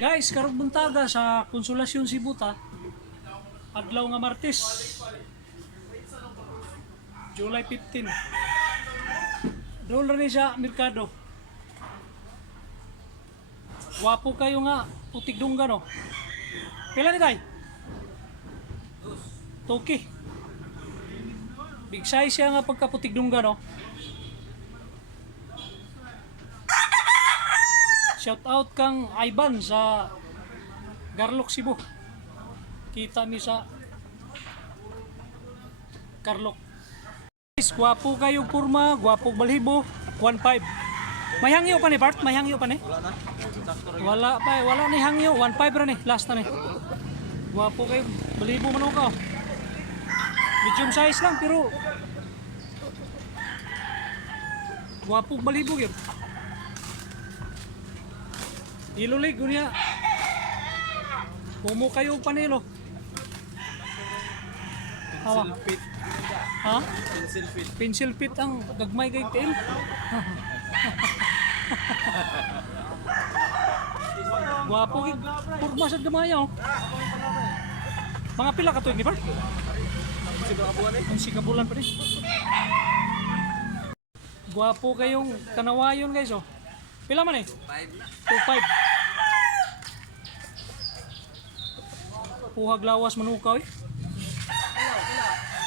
Guys, karong buntaga sa Konsolasyon Cebu ta. Adlaw nga Martes. July 15. Doon rin siya merkado. Wapo kayo nga putik dungga no. Pila ni tay? Toki. Big size siya nga pagkaputik dungga no. Shout out kang Ivan sa Garlock Cebu. Kita mi sa Garlock. Guys, gwapo kayo kurma, gwapo balhibo, 1.5. May hangyo pa ni Bart, may hangyo pa ni. Wala pa, wala ni hangyo, 1.5 ra ni, last na ni. Gwapo kayo, balhibo man ka. Medium size lang pero gwapo balhibo gyud. Ilulig niya. Kumo kayo panelo. Pencil fit. Ha? Pencil fit. Pencil fit ang gagmay kay tail. Guwapo gid. Purma sad gamay oh. Mga pila ka tuig ni Bart? Ang sikabulan pa rin. Guwapo kayong kanawayon guys oh. Pila man eh? 2.5. Puhag lawas manukaw eh.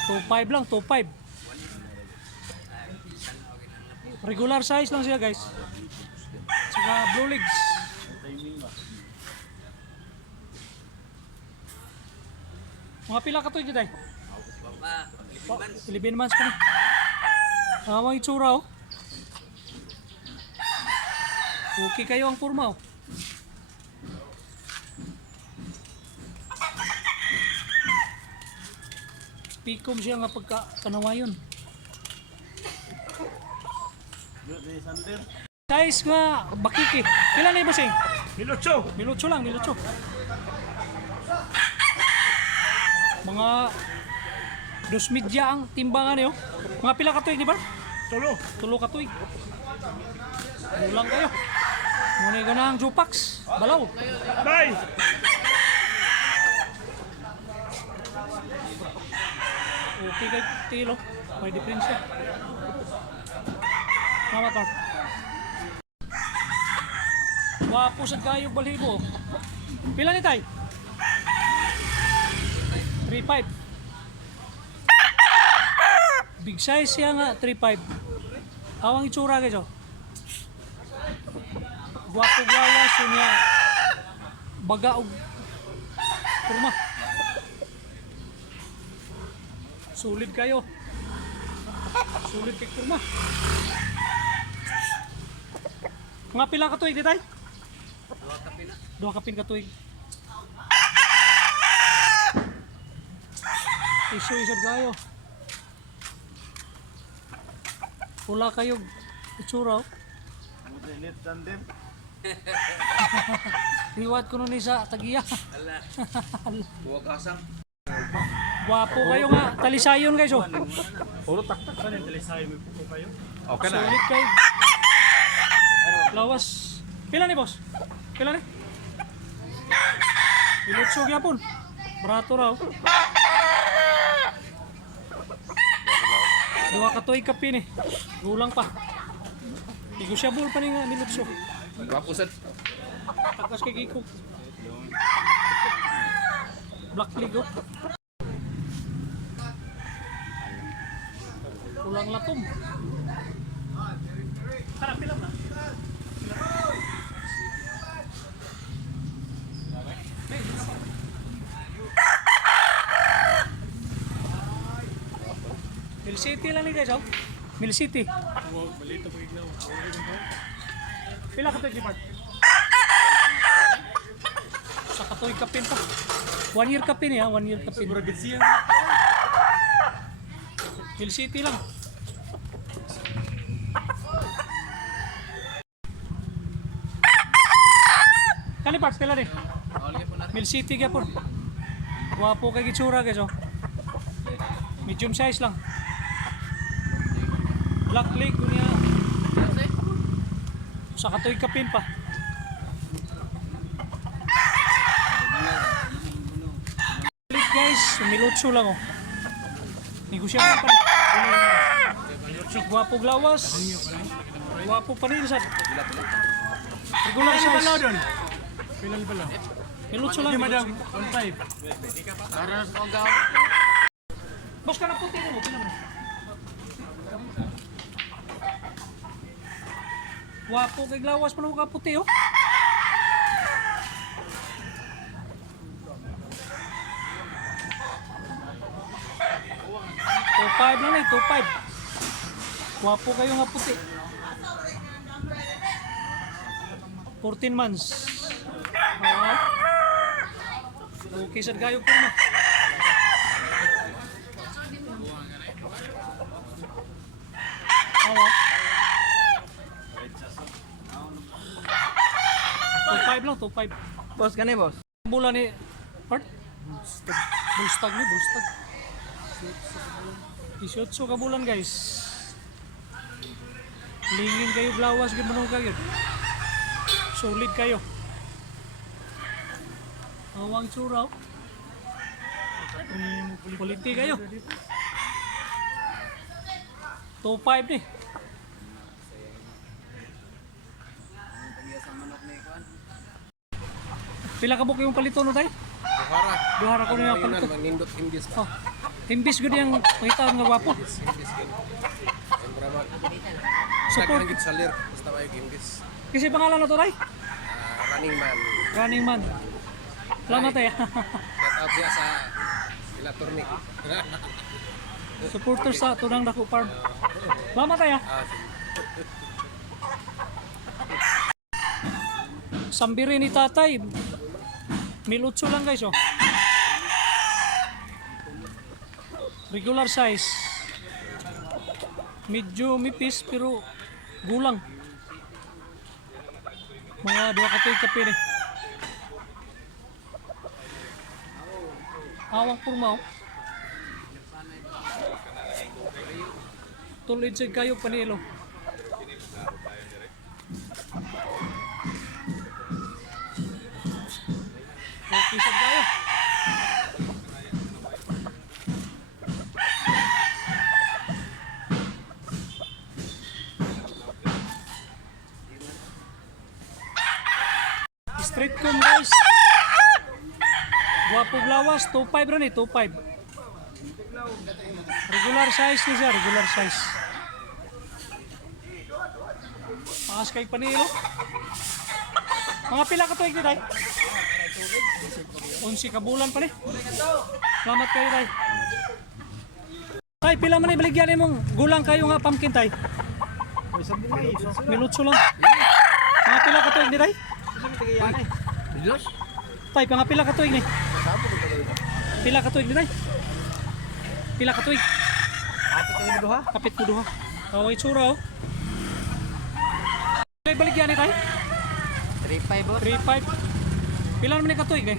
2.5 lang, 2.5. Regular size lang siya guys. Saka blue legs. Mga pila ka to dyan tayo? 11 months pa na. Mga itsura oh. Okay kayo ang purma oh. Pikom siya nga pagka-kanawayon. Size nga bakiki. Pila na ibusing? Milotso. Milotso lang, milotso. Mga 2 media ang timbangan niyo. Mga pila ka tuig di ba? Tulo ka tuig. Bulang kayo. Muna yung ganang jupax. Balaw. Bye! Okay kay Tilo. May difference siya. Mama Tar. Wapo sa kayo balhibo. Pila ni tay? 3.5. Big size siya nga 3.5. Awang itsura guys oh. Guwapo gawas niya. Baga og kurma. Sulit kayo. Sulit kay kurma. Mga pila ka tuig ditay? 2 kapin ka tuig. Iso-isod kayo. Pula kayo itsura oh. Net tandem. Riwat ko nun sa tagiya. Buwag kasang. Gwapo kayo nga. Talisayon guys oh. Puro taktak ka ng talisayo may puko kayo. Okay na. Sulit kayo. Lawas. Pila ni boss? Pila ni? Ilutsog yapon. Barato raw. 2 katoy kapi ni. Gulang pa. Negosyable pa ni nga nilutsog. Magwapusad. Takas kay Kiko. Black League oh. Kulang latom. Harap pila na. Mill City lang ni guys oh. Mill City. Balito pag ignaw. Pila ka to Gipart? Sa katoy kapin pa. 1 year kapin ya, 1 year kapin. Bragid siya. Mill City lang. Kani parts pila ni? Mill City gyapon. Wapo kay gitsura guys oh. Medium size lang. Black Lake niya. Sa katoy kapin pa. Milutso lang oh. Negosyan pa rin. Guwapo glawas. Guwapo pa rin sa regular Pila size. doon? Pila. Milutso lang. Hindi madam, Milutso. 1.5. Bos ka na puti mo. Pila mo. Guwapo kay glawas pa naman ka puti oh. $2.5 lang eh, $2.5. Guwapo kayo nga puti. 14 months. Okay, sad kayo po na. Awa. 2.5 lang, 2.5. Boss, gani boss. Bulan ni Art? Bulstag ni, bulstag. 18 ka bulan guys. Lingin kayo, blawas, gano'n kayo. Solid kayo. Awang tsuraw. Kuliti kayo. 2.5 ni. Pila ka buko yung palito no tay? Buhara. Duhara ko niya palito. Manindot imbis. Oh. Imbis gud yang makita nga gwapo. Imbis gid. Ang brama. Support. Sakit salir. Basta may imbis. Kasi pangalan na to tay? Running man. Running man. Salamat tay. Get out dia sa Ilaturnik. Supporter sa Tunang Dako Farm. Salamat tay. Sige. Sambiri ni tatay. Milutso lang guys oh. Regular size. Medyo mipis pero gulang. Mga 2 kape ni. Awang purma oh. Tulid sa kayo panilo. Okay sad kayo. Street comb guys. Guwapo glawas, 2.5 rin eh, 2.5. Regular size ni siya, regular size. Pangas kay panilo. Mga pila ka tuig ni tay? 11 ka bulan pa ni. Salamat kayo tay. Tay, pila man ay baligyan mong gulang kayo nga pumpkin tay? Milutso lang. Mga pila ka tuig ni tay? Tay, mga pila ka tuig ni? Pila ka tuig ni tay? Pila ka tuig? Kapit ko duha. Kaway tsura oh. Pila baligyan ni tay? 3.5 boss. 3.5. Pila naman ni ka tuig ni?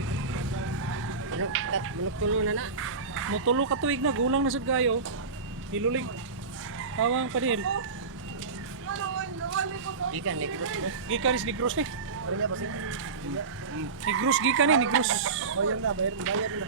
Manugtulo na na. Motulo ka tuig na, gulang na sad kayo. Hilulig. Tawang panil. Ikan negros. Gikan is Negros ni. Negros gikan ni, Negros. Oh, yan na, bayar na.